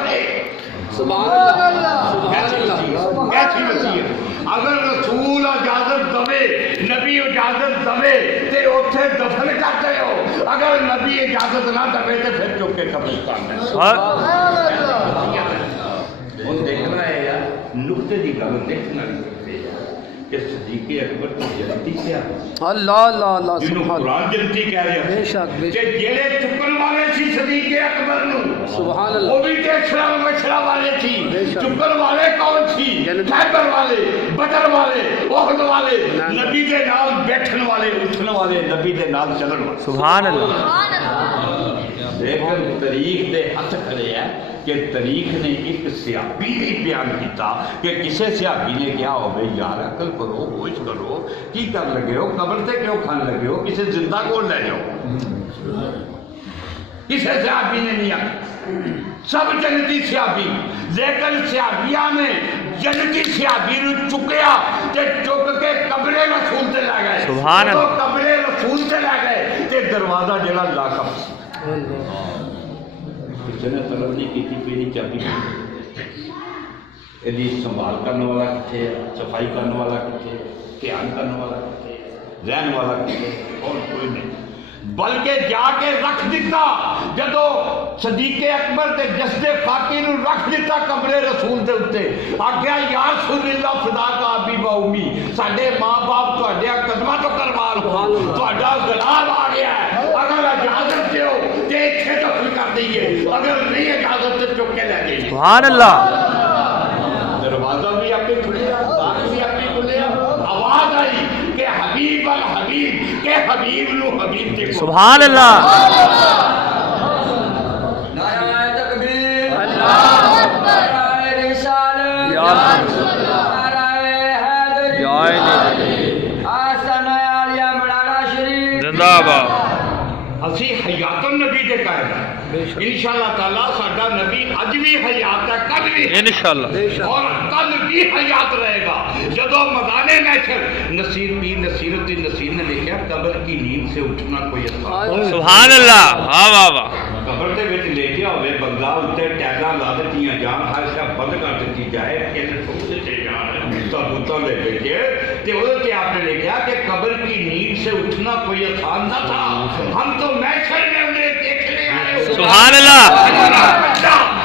دے سبحان اللہ کیسی وصیت اگر رسول اجازت دے نبی اجازت دے تے اوتھے دفن کرتے ہو اگر نبی اجازت نہ دے تے پھر چک کے قبرستان میں ہن دیکھنا ہے یار نقطے دی گل دیکھنا نہیں کہ صدیق اکبر تو جنتی کیا اللہ اللہ اللہ جنہوں سبحان قرآن جنتی کہہ رہے ہیں بے شک بے کہ جیڑے چکن والے سی صدیق اکبر نو سبحان اللہ وہ بھی ٹیکسرا مچھرا والے تھی بے شک چکن والے کون تھی خیبر والے بدر والے احد والے نبی دے نال بیٹھن والے اٹھن والے نبی دے نال چلن والے سبحان اللہ لیکن تاریخ دے ہاتھ کھڑے ہے کہ تاریخ نے ایک صحابی نے بیان کیتا کہ کسے صحابی نے کیا ہوئے یار عقل کرو ہوش کرو کی کر لگے ہو قبر تے کیوں کھان لگے ہو کسے زندہ کو لے جاؤ کسے صحابی نے نہیں آتا سب جنتی صحابی لیکن صحابیہ نے جنتی صحابی نے چکیا تے چک کے قبر رسول تے لے گئے سبحان اللہ تو قبر رسول تے لے گئے تے دروازہ جڑا لاکب سی کسی نے طلب نہیں کی تھی پیری چابی یہ سنبھال کرنے والا کتنے صفائی کرنے والا کتنے دھیان کرنے والا کتنے رہن والا کتنے اور کوئی نہیں بلکہ جا کے رکھ دیتا جدو صدیق اکبر تے جسد خاکی نو رکھ دیتا قبر رسول دے اتے آگیا یا رسول اللہ فدا کا ابی و امی ساڈے ماں باپ تواڈے قدماں تو قربان ہو تواڈا غلام آ گیا ہے اگر اجازت دیو تے اتھے دفن کر دئیے اگر نہیں اجازت تے چک کے لے جائیے سبحان اللہ دروازہ بھی آپ کے کھلے دار بھی آپ کے کھلے آواز آئی کہ حبیب الحبیب کہ حبیب نو حبیب دیکھو سبحان اللہ نعرہ تکبیر اللہ اکبر نعرہ رسالت یا نعرہ حیدری یا علی آسن عالیہ مولانا شریف زندہ باد اسی حیات النبی دے قائد ہیں انشاءاللہ تعالیٰ ساڈا نبی اج بھی حیات ہے کل بھی انشاءاللہ اور کل بھی حیات رہے گا جدو مدانے محشر نصیر پیر نصیرت نصیر نے لکھا قبر کی نیند سے اٹھنا کوئی آسان سبحان اللہ واہ واہ واہ قبر دے وچ لیٹیا ہوئے بندہ اتنے ٹیگاں لا دتیاں جان ہر شب بند کر دیتی جائے کہ ٹھوک دیتے جان تابوتاں لے کے تے وہ تے آپ نے لکھا کہ قبر کی نیند سے اٹھنا کوئی آسان نہ تھا ہم تو محشر میں انہیں دیکھنے آئے سبحان اللہ